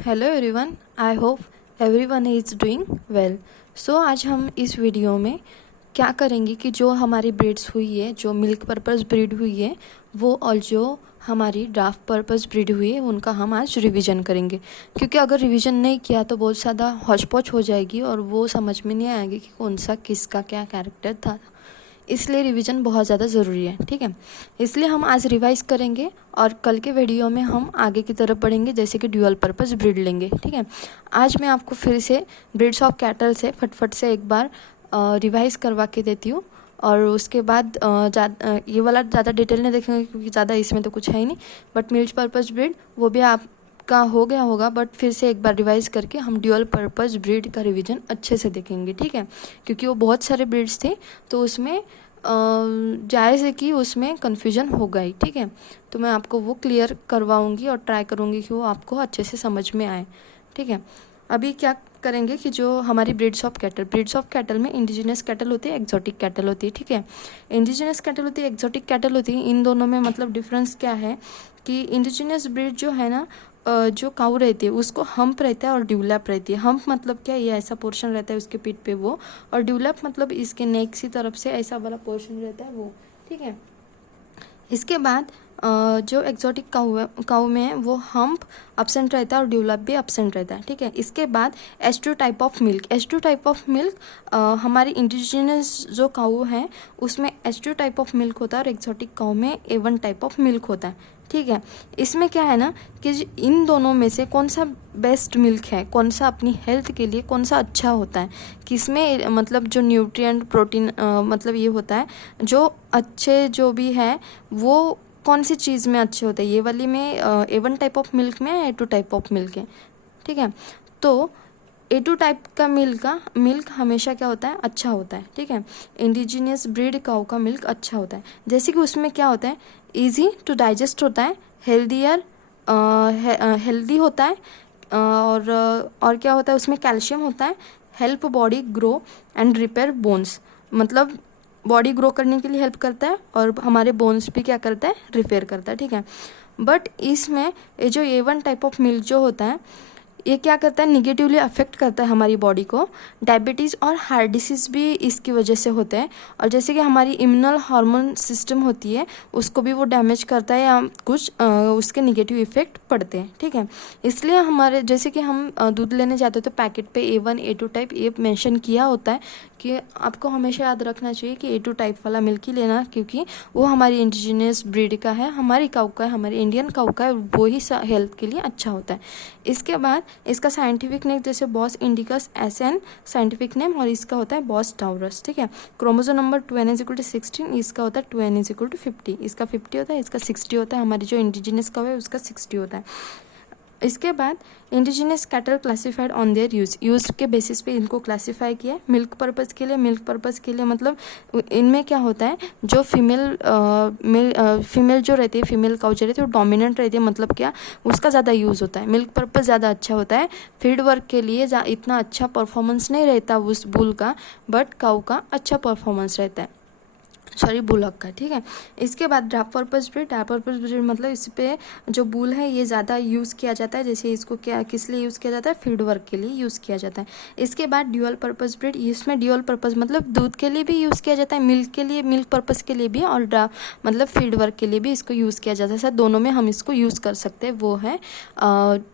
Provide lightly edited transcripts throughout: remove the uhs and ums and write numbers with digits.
Hello everyone, I hope everyone is doing well. So आज हम इस वीडियो में क्या करेंगे कि जो हमारी ब्रीड्स हुई है, जो मिल्क पर्पस ब्रीड हुई है वो, और जो हमारी ड्राफ्ट पर्पस ब्रीड हुई है उनका हम आज रिवीजन करेंगे। क्योंकि अगर रिवीजन नहीं किया तो बहुत ज़्यादा हौच-पौच हो जाएगी और वो समझ में नहीं आएगी कि कौन सा किसका क्या कैरेक्टर था। इसलिए रिवीजन बहुत ज़्यादा ज़रूरी है, ठीक है। इसलिए हम आज रिवाइज करेंगे और कल के वीडियो में हम आगे की तरफ बढ़ेंगे, जैसे कि ड्यूअल पर्पस ब्रीड लेंगे, ठीक है। आज मैं आपको फिर से ब्रीड्स ऑफ कैटल से फटफट से एक बार रिवाइज करवा के देती हूँ, और उसके बाद ये वाला ज़्यादा डिटेल नहीं देखेंगे क्योंकि ज़्यादा इसमें तो कुछ है ही नहीं। बट मिल्क पर्पस ब्रीड वो भी आपका हो गया होगा, बट फिर से एक बार रिवाइज करके हम ड्यूअल पर्पस ब्रीड का रिवीजन अच्छे से देखेंगे, ठीक है। क्योंकि वो बहुत सारे ब्रीड्स थे तो उसमें जायज़ है कि उसमें कन्फ्यूजन होगा ही, ठीक है। तो मैं आपको वो क्लियर करवाऊंगी और ट्राई करूंगी कि वो आपको अच्छे से समझ में आए, ठीक है। अभी क्या करेंगे कि जो हमारी ब्रीड्स ऑफ कैटल में इंडिजिनस कैटल होती है, एक्जोटिक कैटल होती है, ठीक है। इंडिजिनस कैटल होती है, एक्जोटिक कैटल होती है। इन दोनों में मतलब डिफरेंस क्या है कि इंडिजिनस ब्रीड जो है ना, जो काऊ रहती है उसको हम्प रहता है और ड्यूलैप रहती है। हम्प मतलब क्या, ये ऐसा पोर्शन रहता है उसके पीठ पे वो, और ड्यूलैप मतलब इसके नेक की तरफ से ऐसा वाला पोर्शन रहता है वो, ठीक है। इसके बाद जो एक्जोटिक काऊ में है वो हम्प एब्सेंट रहता है और ड्यूलैप भी एब्सेंट रहता है, ठीक है। इसके बाद एच2 टाइप ऑफ मिल्क हमारी इंडिजिनस जो काऊ है उसमें H2 टाइप ऑफ मिल्क होता है और एक्जोटिक काऊ में A1 टाइप ऑफ मिल्क होता है, ठीक है। इसमें क्या है ना कि इन दोनों में से कौन सा बेस्ट मिल्क है, कौन सा अपनी हेल्थ के लिए कौन सा अच्छा होता है, किसमें मतलब जो न्यूट्रिएंट प्रोटीन मतलब ये होता है, जो अच्छे जो भी है वो कौन सी चीज़ में अच्छे होते हैं। ये वाली में A1 टाइप ऑफ मिल्क में A2 टाइप ऑफ मिल्क है, ठीक है। तो A2 टाइप का मिल्क हमेशा क्या होता है, अच्छा होता है, ठीक है। इंडिजिनियस ब्रीड काऊ का मिल्क अच्छा होता है, जैसे कि उसमें क्या होता है, इजी टू डाइजेस्ट होता है, हेल्दी होता है, और क्या होता है उसमें कैल्शियम होता है, help body grow and repair bones, मतलब बॉडी ग्रो करने के लिए हेल्प करता है और हमारे बोन्स भी क्या करता है, रिपेयर करता है, ठीक है। बट इसमें ये जो A1 टाइप ऑफ मिल्क जो होता है ये क्या करता है, निगेटिवली अफेक्ट करता है हमारी बॉडी को। डायबिटीज़ और हार्ट डिसीज़ भी इसकी वजह से होते हैं, और जैसे कि हमारी इम्यूनल हार्मोन सिस्टम होती है उसको भी वो डैमेज करता है या कुछ उसके निगेटिव इफेक्ट पड़ते हैं, ठीक है। इसलिए हमारे जैसे कि हम दूध लेने जाते हैं तो पैकेट पे A1 A2 टाइप ये मेंशन किया होता है कि आपको हमेशा याद रखना चाहिए कि A2 टाइप वाला मिल्क ही लेना, क्योंकि वो हमारी इंडिजिनियस ब्रीड का है, हमारी काऊ का है, हमारी इंडियन काऊ का है, वो ही हेल्थ के लिए अच्छा होता है। इसके बाद इसका साइंटिफिक नेम जैसे Bos indicus SN scientific name, और इसका होता है बॉस टाउरस, ठीक है। क्रोमोसोम नंबर 2n=16, इसका होता है 2n=50, इसका 50 होता है, इसका 60 होता है। हमारी जो इंडिजिनस काऊ है उसका 60 होता है। इसके बाद indigenous cattle classified on their use के बेसिस पे इनको क्लासिफाई किया है। मिल्क पर्पज़ के लिए मतलब इनमें क्या होता है, जो फीमेल जो रहती है, फीमेल काऊ जो रहती है वो डोमिनेंट रहती है, मतलब क्या उसका ज़्यादा यूज़ होता है। मिल्क पर्पज़ ज़्यादा अच्छा होता है, फीड वर्क के लिए इतना अच्छा परफॉर्मेंस नहीं रहता उस बुल का, बट काऊ का अच्छा परफॉर्मेंस रहता है, सॉरी बुलक का, ठीक है। इसके बाद ड्राफ्ट पर्पस ब्रीड मतलब इस पे जो बुल है ये ज़्यादा यूज़ किया जाता है, जैसे इसको क्या किस लिए यूज़ किया जाता है, फीड वर्क के लिए यूज़ किया जाता है। इसके बाद ड्यूअल पर्पस ब्रीड, इसमें ड्यूअल पर्पस मतलब दूध के लिए भी यूज़ किया जाता है, मिल्क के लिए, मिल्क पर्पस के लिए भी, और मतलब फीड वर्क के लिए भी इसको यूज़ किया जाता है। सर दोनों में हम इसको यूज़ कर सकते हैं, वो है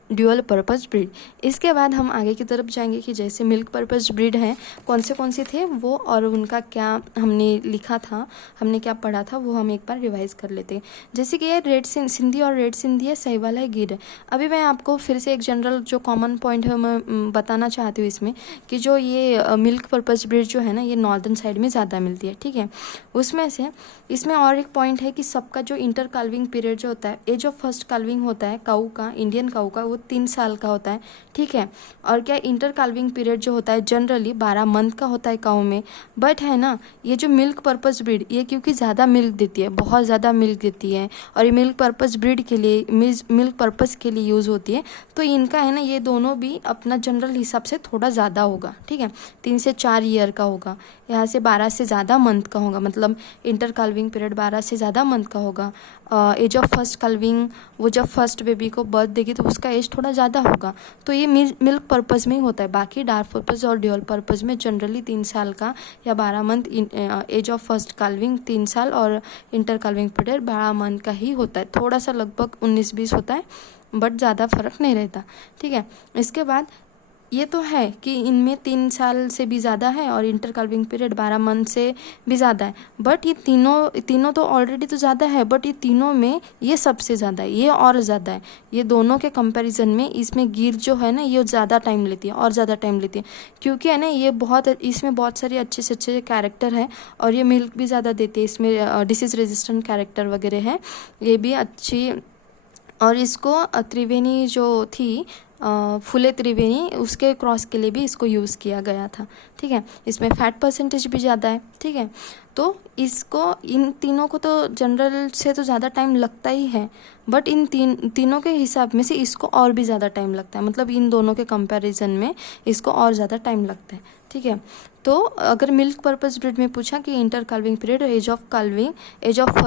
ड्यूअल पर्पस ब्रीड। इसके बाद हम आगे की तरफ जाएंगे कि जैसे मिल्क पर्पस ब्रीड है कौन से थे वो, और उनका क्या हमने लिखा था, हमने क्या पढ़ा था, वो हम एक बार रिवाइज कर लेते हैं। जैसे कि ये रेड सिंधी और रेड सिंधी है, साहिवाल है, गिर है। अभी मैं आपको फिर से एक जनरल जो कॉमन पॉइंट है मैं बताना चाहती हूँ इसमें, कि जो ये मिल्क पर्पस ब्रीड जो है ना ये नॉर्दर्न साइड में ज़्यादा मिलती है, ठीक है। उसमें से इसमें और एक पॉइंट है कि सबका जो इंटर काल्विंग पीरियड जो होता है, एज ऑफ फर्स्ट काल्विंग होता है काऊ का, इंडियन काऊ का, वो 3 साल का होता है, ठीक है। और क्या इंटर काल्विंग पीरियड जो होता है जनरली 12 मंथ का होता है काऊ में। बट है ना ये जो मिल्क पर्पस ब्रीड ब्रीड, ये क्योंकि ज़्यादा मिल्क देती है, बहुत ज़्यादा मिल्क देती है और ये मिल्क पर्पस ब्रीड के लिए मिल्क पर्पस के लिए यूज़ होती है, तो इनका है ना ये दोनों भी अपना जनरल हिसाब से थोड़ा ज़्यादा होगा, ठीक है, 3 से 4 ईयर का होगा, यहाँ से 12 से ज़्यादा मंथ का होगा, मतलब इंटर काल्विंग पीरियड 12 से ज़्यादा मंथ का होगा। एज ऑफ फर्स्ट काल्विंग, वो जब फर्स्ट बेबी को बर्थ देगी तो उसका एज थोड़ा ज़्यादा होगा, तो ये मिल्क पर्पज़ में ही होता है। बाकी डार्क पर्पज़ और ड्यूअल पर्पज़ में जनरली 3 साल का या 12 month age of first calving 3 साल और इंटर काल्विंग पीरियड 12 मंथ का ही होता है, थोड़ा सा लगभग 19-20 होता है, बट ज़्यादा फर्क नहीं रहता, ठीक है। इसके बाद ये तो है कि इनमें 3 साल से भी ज़्यादा है और इंटर काल्विंग पीरियड 12 मंथ से भी ज़्यादा है, बट ये तीनों तो ऑलरेडी तो ज़्यादा है, बट ये तीनों में ये सबसे ज़्यादा है, ये और ज़्यादा है। ये दोनों के कंपैरिजन में इसमें गिर जो है ना ये ज़्यादा टाइम लेती है और ज़्यादा टाइम लेती है, क्योंकि है ना ये इसमें बहुत सारे अच्छे से अच्छे कैरेक्टर हैं और ये मिल्क भी ज़्यादा देती है, इसमें डिसीज़ रेजिस्टेंट कैरेक्टर वगैरह है, ये भी अच्छी। और इसको त्रिवेणी जो थी फुले त्रिवेणी, उसके क्रॉस के लिए भी इसको यूज़ किया गया था, ठीक है। इसमें फैट परसेंटेज भी ज़्यादा है, ठीक है। तो इसको इन तीनों को तो जनरल से तो ज़्यादा टाइम लगता ही है, बट इन तीनों के हिसाब में से इसको और भी ज़्यादा टाइम लगता है, मतलब इन दोनों के कंपैरिजन में इसको और ज़्यादा टाइम लगता है, ठीक है। तो अगर मिल्क पर्पस ब्रीड में पूछा कि inter calving period age of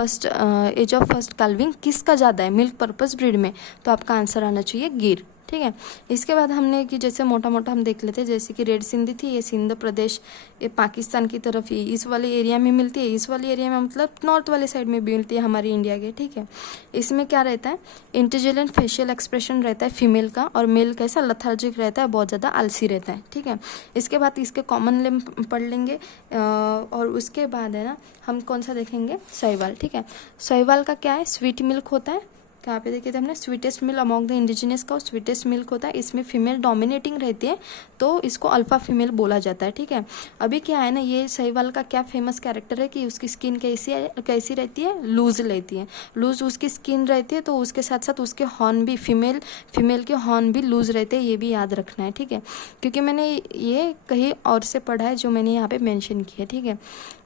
first calving किसका ज़्यादा है मिल्क पर्पस ब्रीड में, तो आपका आंसर आना चाहिए गिर, ठीक है। इसके बाद हमने कि जैसे मोटा मोटा हम देख लेते हैं, जैसे कि रेड सिंधी थी, ये सिंध प्रदेश, ये पाकिस्तान की तरफ ही इस वाले एरिया में मिलती है, इस वाले एरिया में मतलब नॉर्थ वाले साइड में भी मिलती है हमारी इंडिया के, ठीक है। इसमें क्या रहता है, इंटेलिजेंट फेशियल एक्सप्रेशन रहता है फीमेल का, और मेल कैसा लथार्जिक रहता है, बहुत ज़्यादा आलसी रहता है, ठीक है। इसके बाद इसके कॉमन नेम पढ़ लेंगे और उसके बाद है ना हम कौन सा देखेंगे, साहिवाल, ठीक है। साहिवाल का क्या है, स्वीट मिल्क होता है, कहाँ पे देखे थे हमने, sweetest milk among the indigenous का स्वीटेस्ट मिल्क होता है, इसमें फीमेल डोमिनेटिंग रहती है तो इसको अल्फा फीमेल बोला जाता है, ठीक है। अभी क्या है ना, ये साहिवाल का क्या फेमस कैरेक्टर है कि उसकी स्किन कैसी रहती है, लूज रहती है, लूज उसकी स्किन रहती है, तो उसके साथ साथ उसके हॉर्न भी फीमेल के हॉर्न भी लूज रहते हैं, ये भी याद रखना है, ठीक है, क्योंकि मैंने ये कहीं और से पढ़ा है जो मैंने यहाँ पे मेंशन किया है, ठीक है।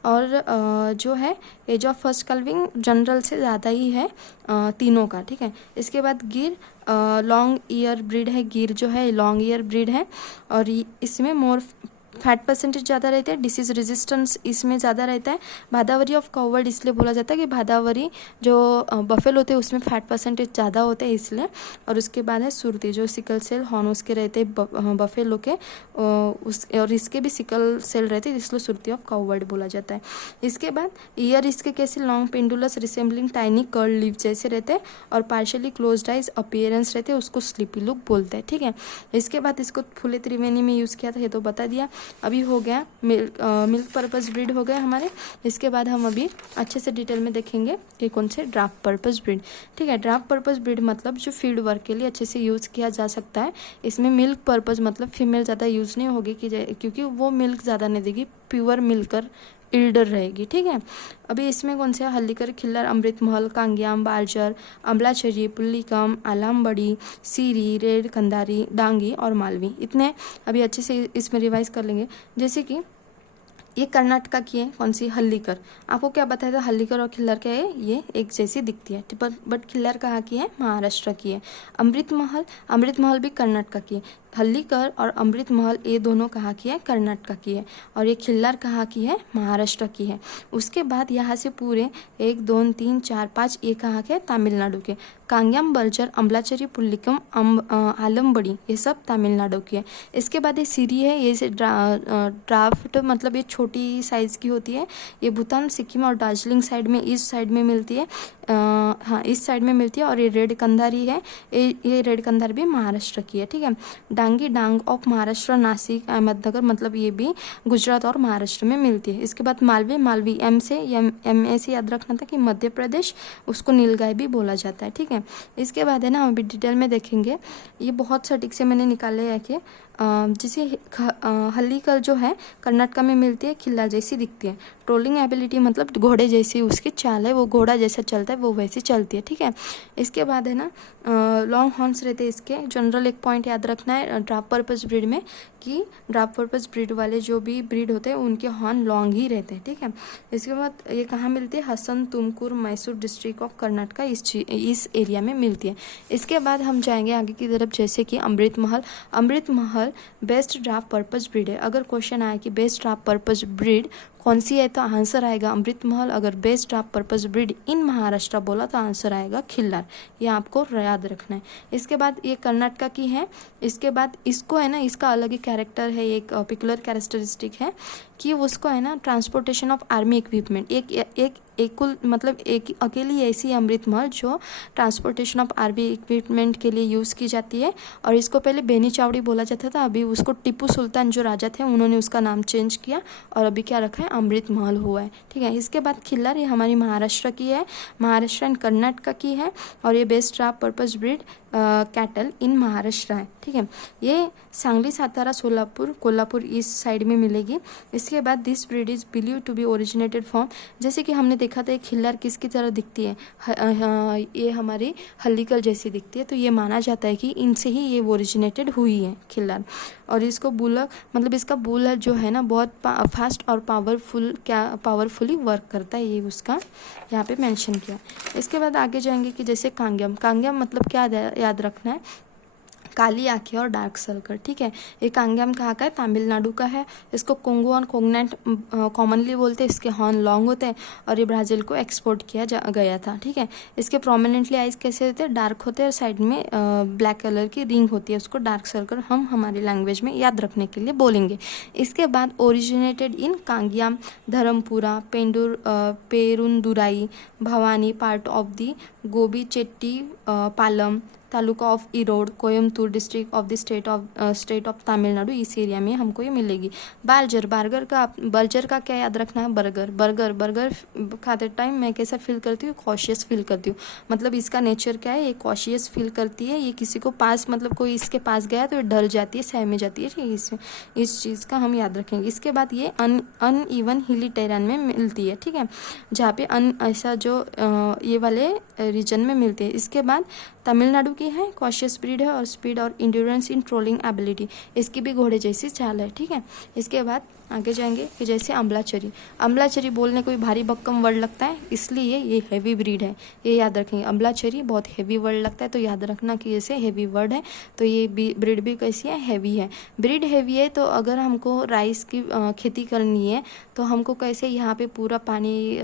और जो है age of first calving general से ज़्यादा ही है तीनों का, ठीक है। इसके बाद गिर लॉन्ग ईयर ब्रीड है, गिर जो है लॉन्ग ईयर ब्रीड है और इसमें मोर फैट परसेंटेज ज़्यादा रहता है, डिसीज रेजिस्टेंस इसमें ज़्यादा रहता है। भादावरी ऑफ काउवर्ड इसलिए बोला जाता है कि भादावरी जो बफेल होते हैं उसमें फैट परसेंटेज ज़्यादा होते हैं इसलिए। और उसके बाद है सुरती, जो सिकल सेल हॉर्न उसके रहते हैं बफेलो के, और इसके भी सिकल सेल रहते हैं, इसलिए सुरती ऑफ काउवर्ड बोला जाता है। इसके बाद ईयर इसके कैसे long pendulous resembling tiny curl leave जैसे रहते हैं और पार्शियली क्लोज्ड आइज अपीयरेंस रहते हैं, उसको स्लीपी लुक बोलते हैं, ठीक है। इसके बाद इसको फुले त्रिवेणी में यूज़ किया था, ये तो बता दिया। अभी हो गया मिल्क पर्पस ब्रीड हो गए हमारे। इसके बाद हम अभी अच्छे से डिटेल में देखेंगे कि कौन से ड्राफ्ट पर्पस ब्रीड, ठीक है। ड्राफ्ट पर्पस ब्रीड मतलब जो फील्ड वर्क के लिए अच्छे से यूज़ किया जा सकता है। इसमें मिल्क पर्पस मतलब फीमेल ज़्यादा यूज़ नहीं होगी क्योंकि वो मिल्क ज़्यादा नहीं देगी, प्योर मिलकर इल्डर रहेगी, ठीक है। अभी इसमें कौन से हल्लीकर, खिल्लर, अमृतमहल, कांग्याम, बालचर, अमलाचरी, पुल्लिकम, आलामबड़ी, सीरी, रेड कंधारी, डांगी और मालवी, इतने अभी अच्छे से इसमें रिवाइज कर लेंगे। जैसे कि ये कर्नाटका की है, कौन सी, हल्लीकर। आपको क्या बताया था, हल्लीकर और खिल्लर क्या है, ये एक जैसी दिखती है, बट खिल्लर कहाँ की है, महाराष्ट्र की है। अमृतमहल भी कर्नाटका की है। हल्लीकर और अमृतमहल ये दोनों कहाँ की है, कर्नाटका की है। और ये खिल्लर कहाँ की है, महाराष्ट्र की है। उसके बाद यहाँ से पूरे 1 2 3 4 5 ये कहाँ के, तमिलनाडु के। कांग्याम, बलचर, अमलाचरी, पुल्लिकम, आलमबड़ी ये सब तमिलनाडु की है। इसके बाद ये सीरी है, ये ड्राफ्ट मतलब ये छोटी साइज़ की होती है। ये भूटान, सिक्किम और दार्जिलिंग साइड में, इस साइड में मिलती है, हाँ इस साइड में मिलती है। और ये रेड कंधारी है, ये रेड कंधार भी महाराष्ट्र की है, ठीक है। डांगी, डांग ऑफ महाराष्ट्र, नासिक, अहमदनगर मतलब ये भी गुजरात और महाराष्ट्र में मिलती है। इसके बाद मालवी एम से याद रखना था कि मध्य प्रदेश, उसको नीलगाय भी बोला जाता है, ठीक है। इसके बाद है ना हम अभी डिटेल में देखेंगे, ये बहुत सटीक से मैंने निकाले है कि जिसे हल्लीकर जो है कर्नाटका में मिलती है, खिल्लार जैसी दिखती है। ट्रोलिंग एबिलिटी मतलब घोड़े जैसी उसकी चाल है, वो घोड़ा जैसा चलता है वो वैसी चलती है, ठीक है। इसके बाद है ना लॉन्ग हॉर्न्स रहते हैं इसके। जनरल एक पॉइंट याद रखना है ड्राफ्ट पर्पस ब्रीड में कि ड्राफ्ट पर्पस ब्रीड वाले जो भी ब्रीड होते हैं उनके हॉर्न लॉन्ग ही रहते हैं, ठीक है। इसके बाद ये कहाँ मिलती है? हसन, तुमकुर, मैसूर डिस्ट्रिक्ट ऑफ कर्नाटका इस एरिया में मिलती है। इसके बाद हम जाएंगे आगे की तरफ, जैसे कि Amrit Mahal. Amrit Mahal best draught purpose breed है। अगर क्वेश्चन आए कि बेस्ट ड्राफ्ट पर्पस ब्रीड कौन सी है तो आंसर आएगा अमृत महल। अगर बेस्ट ड्राफ्ट पर्पस ब्रीड इन महाराष्ट्र बोला तो आंसर आएगा खिल्लार। ये आपको याद रखना है। इसके बाद ये कर्नाटका की है। इसके बाद इसको है ना, इसका अलग ही कैरेक्टर है, एक पिकुलर कैरेक्टरिस्टिक है कि उसको है ना ट्रांसपोर्टेशन ऑफ आर्मी इक्विपमेंट एक कुल मतलब एक अकेली ऐसी अमृत महल जो ट्रांसपोर्टेशन ऑफ आर्मी इक्विपमेंट के लिए यूज़ की जाती है। और इसको पहले बेनी चावड़ी बोला जाता था, अभी उसको टिप्पू सुल्तान जो राजा थे उन्होंने उसका नाम चेंज किया और अभी क्या रखा है? अमृत महल हुआ है, ठीक है। इसके बाद खिल्लार, ये हमारी महाराष्ट्र की है, महाराष्ट्र एंड कर्नाटका की है और ये best draught purpose breed cattle in Maharashtra है, ठीक है। ये सांगली, सातारा, सोलापुर, कोल्हापुर इस साइड में मिलेगी। इसके बाद this breed is believe to be originated from, जैसे कि हमने देखा था खिल्लार किसकी तरह दिखती है, ये हमारी हल्लीकर जैसी दिखती है, तो ये माना जाता है कि इनसे ही ये ओरिजिनेटेड हुई है खिल्लार। और इसको बुलक मतलब इसका बुल जो है ना बहुत फास्ट और पावरफुली वर्क करता है, ये उसका यहाँ पे मेंशन किया। इसके बाद आगे जाएंगे कि जैसे कांग्यम। कांग्यम मतलब क्या याद रखना है? काली आंखें और डार्क सर्कल, ठीक है। ये कांग्यम कहाँ का है? तमिलनाडु का है। इसको कोंगो और कोंगनेट कॉमनली बोलते हैं। इसके हॉर्न लॉन्ग होते हैं और ये ब्राज़ील को एक्सपोर्ट किया गया था, ठीक है। इसके प्रोमिनेंटली आइज कैसे होते हैं? डार्क होते हैं और साइड में ब्लैक कलर की रिंग होती है, उसको डार्क सर्कल हम हमारी लैंग्वेज में याद रखने के लिए बोलेंगे। इसके बाद originated in Kangayam, Dharmapura, Perundurai, Bhavani part of the Gobichettipalayam taluka of Erode, Coimbatore district of the state of Tamil Nadu, इस एरिया में हमको ये मिलेगी। बर्गर का क्या याद रखना है? बर्गर खाते टाइम मैं कैसा फील करती हूँ? कॉशियस फील करती हूँ। मतलब इसका नेचर क्या है? ये कॉशियस फील करती है। ये किसी को पास मतलब कोई इसके पास गया तो ये डर जाती है, सहमे जाती है, ठीक है। इस चीज़ का हम याद रखेंगे। इसके बाद ये अनइवन हिली टेरेन में मिलती है, ठीक है, जहाँ पे ऐसा जो ये वाले रीजन में मिलते हैं। इसके बाद तमिलनाडु की है, कॉशियस ब्रीड है और स्पीड और इंड्योरेंस इन ट्रोलिंग एबिलिटी, इसकी भी घोड़े जैसी चाल है, ठीक है। इसके बाद आगे जाएंगे कि जैसे अम्लाचरी बोलने कोई भारी भक्कम वर्ड लगता है, इसलिए ये हैवी ब्रीड है, ये याद रखेंगे। अम्लाचरी बहुत हैवी वर्ड लगता है, तो याद रखना कि जैसे हैवी वर्ड है, तो ये ब्रीड भी कैसी है? हैवी है। ब्रीड हैवी है तो अगर हमको राइस की खेती करनी है तो हमको कैसे यहाँ पे पूरा पानी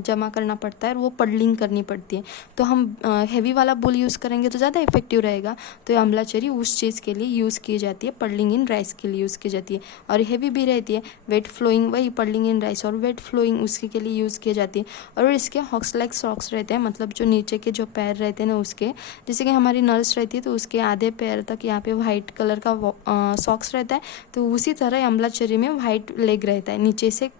जमा करना पड़ता है और वो पडलिंग करनी पड़ती है, तो हम हैवी वाला बुल यूज़ करेंगे तो ज़्यादा इफेक्टिव रहेगा। तो ये अम्लाचरी उस चीज़ के लिए यूज़ की जाती है, पडलिंग इन राइस के लिए यूज़ की जाती है। और हैवी भी रहती है। वेट फ्लोइंग वही पडलिंग इन राइस और वेट फ्लोइंग उसके के लिए यूज़ की जाती है। और इसके हॉक्स लाइक सॉक्स रहते हैं, मतलब जो नीचे के जो पैर रहते हैं ना उसके, जैसे कि हमारी नर्स रहती है तो उसके आधे पैर तक यहाँ पे वाइट कलर का सॉक्स रहता है, तो उसी तरह अम्लाचरी में वाइट लेग रहता है, नीचे से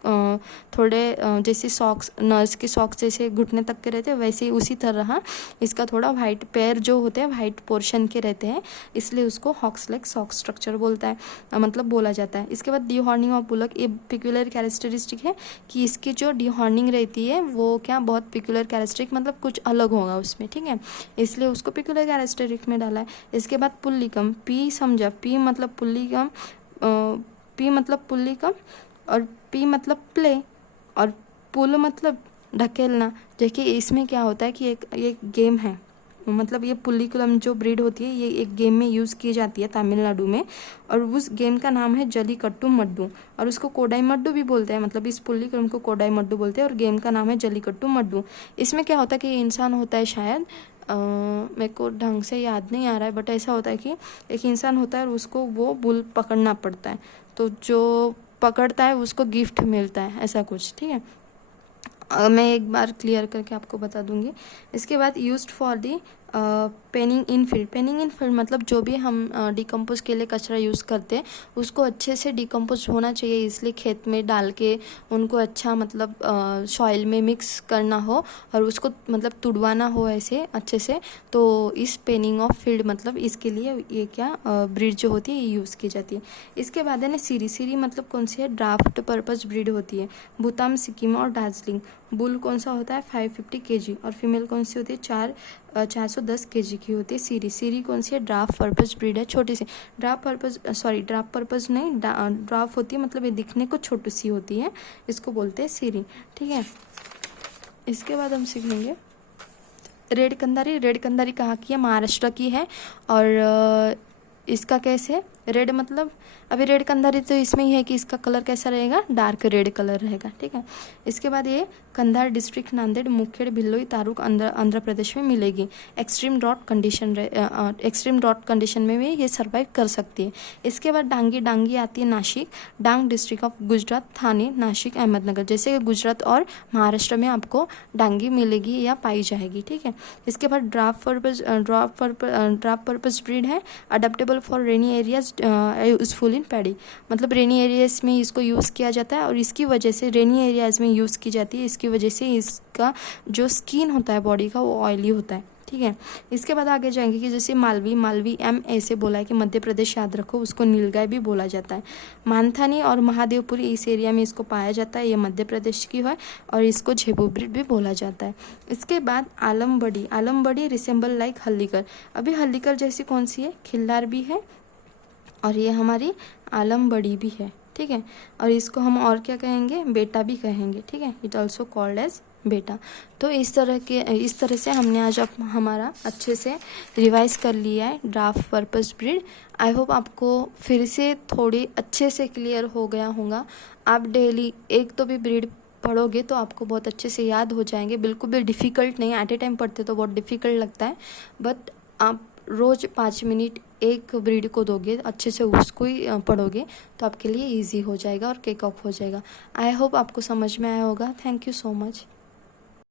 थोड़े जैसे सॉक्स नर्स के सॉक्स जैसे घुटने तक के रहते हैं, वैसे ही उसी तरह इसका थोड़ा वाइट पैर जो होते हैं वाइट पोर्शन के रहते हैं, इसलिए उसको हॉक्स लाइक सॉक्स स्ट्रक्चर मतलब बोला जाता है। इसके बाद डीहॉर्निंग ऑफ बुलक, ये पिक्यूलर कैरेक्टरिस्टिक है कि इसकी जो डीहॉर्निंग रहती है वो क्या बहुत पिक्यूलर कैरेक्टरिस्टिक मतलब कुछ अलग होगा उसमें, ठीक है, इसलिए उसको पिक्यूलर कैरेक्टरिस्टिक में डाला है। इसके बाद पुल्लिकम, पी समझा, पी मतलब पुल्लिकम, पी मतलब पुल्लिकम और पी मतलब प्ले और पुल मतलब ढकेलना। देखिए इसमें क्या होता है कि एक गेम है, मतलब ये पुल्लिकुलम जो ब्रीड होती है ये एक गेम में यूज़ की जाती है तमिलनाडु में, और उस गेम का नाम है जल्लीकट्टू मड्डू और उसको कोडाई मड्डू भी बोलते हैं, मतलब इस पुल्लिकुलम को कोडाई मड्डू बोलते हैं और गेम का नाम है जल्लीकट्टू मड्डू। इसमें क्या होता है कि ये इंसान होता है शायद, मेरे को ढंग से याद नहीं आ रहा है, बट ऐसा होता है कि एक इंसान होता है और उसको वो बुल पकड़ना पड़ता है, तो जो पकड़ता है उसको गिफ्ट मिलता है, ऐसा कुछ, ठीक है। मैं एक बार क्लियर करके आपको बता दूंगी। इसके बाद used for the penning in field. Penning in field मतलब जो भी हम डिकम्पोज के लिए कचरा यूज़ करते हैं उसको अच्छे से डिकम्पोज होना चाहिए, इसलिए खेत में डाल के उनको अच्छा मतलब सॉइल में मिक्स करना हो और उसको मतलब तुड़वाना हो ऐसे अच्छे से। तो इस पेनिंग ऑफ फील्ड मतलब इसके लिए ये क्या ब्रीड जो होती है ये यूज़ की जाती है। इसके बाद है ना सीरी। सीरी मतलब कौन सी है? ड्राफ्ट पर्पज ब्रीड होती है। भूतान, सिक्किम और दार्जिलिंग। बुल कौन सा होता है? 550 kg और फीमेल कौन सी होती है? 410 kg की होती है सीरी। सीरी कौन सी है? ड्राफ्ट पर्पज ब्रीड है, छोटी सी। ड्राफ्ट पर्पज नहीं, ड्राफ्ट होती है मतलब ये दिखने को छोटी सी होती है, इसको बोलते हैं सीरी। ठीक है, इसके बाद हम सीखेंगे रेड कंधारी। रेड कंधारी कहाँ की है? महाराष्ट्र की है। और इसका कैसे? रेड मतलब अभी रेड कंधारी तो इसमें ही है कि इसका कलर कैसा रहेगा? डार्क रेड कलर रहेगा। ठीक है, इसके बाद ये कंधार डिस्ट्रिक्ट, नांदेड़, मुखेड़, भिल्लोई तालुक आंध्र प्रदेश में मिलेगी। एक्सट्रीम ड्रॉट कंडीशन में भी ये सर्वाइव कर सकती है। इसके बाद डांगी। डांगी आती है नासिक, डांग डिस्ट्रिक्ट ऑफ गुजरात, थाने, नासिक, अहमदनगर। जैसे गुजरात और महाराष्ट्र में आपको डांगी मिलेगी या पाई जाएगी। ठीक है, इसके बाद ड्राफ्ट पर्पज ब्रीड है। Adaptable for rainy areas, useful in paddy. मतलब रेनी एरियाज में इसको यूज़ किया जाता है और इसकी वजह से रेनी एरियाज में यूज़ की जाती है, इसकी वजह से इसका जो स्किन होता है बॉडी का वो ऑयली होता है। ठीक है, इसके बाद आगे जाएंगे कि जैसे मालवी। मालवी ऐसे बोला है कि मध्य प्रदेश याद रखो, उसको नीलगाय भी बोला जाता है। मानथानी और महादेवपुरी इस एरिया में इसको पाया जाता है, ये मध्य प्रदेश की है और इसको झेबू ब्रीड भी बोला जाता है। इसके बाद आलमबड़ी। आलमबड़ी रिसेंबल लाइक हल्दीकर। अभी हल्दीकर जैसी कौन सी है? खिल्लार भी है और ये हमारी आलमबड़ी भी है। ठीक है, और इसको हम और क्या कहेंगे? बेटा भी कहेंगे। ठीक है, इट ऑल्सो कॉल्ड एज बेटा। तो इस तरह से हमने आज हमारा अच्छे से रिवाइज कर लिया है draft purpose breed. I hope आपको फिर से थोड़ी अच्छे से क्लियर हो गया होगा। आप डेली एक तो भी ब्रीड पढ़ोगे तो आपको बहुत अच्छे से याद हो जाएंगे, बिल्कुल भी डिफ़िकल्ट नहीं। एट ए टाइम पढ़ते तो बहुत डिफ़िकल्ट लगता है, बट आप रोज़ 5 मिनट एक ब्रीड को दोगे, अच्छे से उसको ही पढ़ोगे तो आपके लिए इजी हो जाएगा और केक ऑफ हो जाएगा। आई होप आपको समझ में आया होगा। Thank you so much.